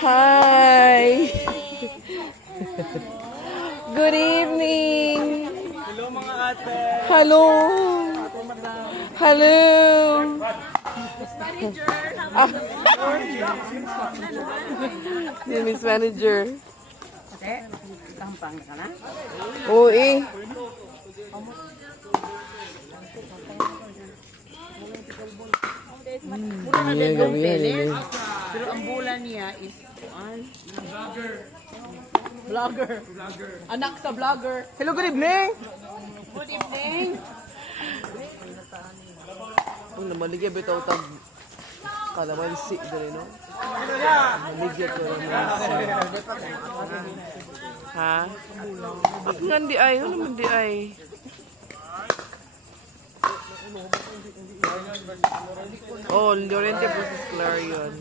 Hi! Good evening! Hello mga ate! Hello! Hello! Ah. Yung Miss Manager. Ate, tampang ka na? Oo eh. Mula na din yung peles. Pero ang bula niya is vlogger. Anak sa vlogger. Hello, good evening! Good evening. Kung namaligya bitaw tag kalamansi dali no? Namaligya ko naman. Ha? Ako nga di ay. Ano naman di ay? Oh, Llorente versus Clarion.